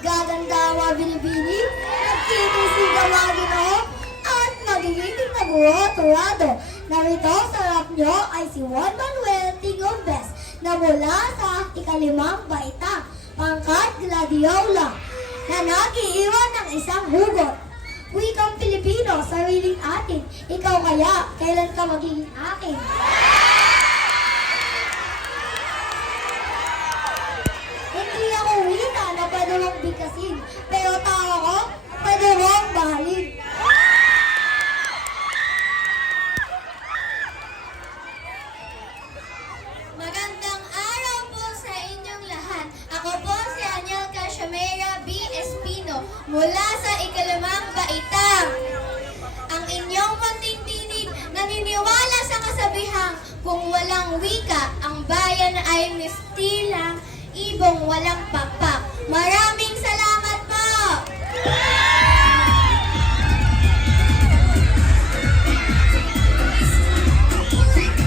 magaganda ang binibini, nagtitisigang mga ginoo, at magiging nagurot-urado. Narito sa rap nyo ay si Juan Manuel Tingombes na mula sa ikalimang baita, pangkat gladiola, na nagiiwan ng isang hugot. Wikang Pilipino, sariling atin, ikaw kaya, kailan ka magiging akin? Pwede mong bigkasin, pero tao ko, pwede mong bahalin. Magandang araw po sa inyong lahat. Ako po si Aniel Cashamera B. Espino mula sa ikalimang baitang. Ang inyong munting tinig naniniwala sa kasabihang kung walang wika, ang bayan ay mistilang, ibong walang pang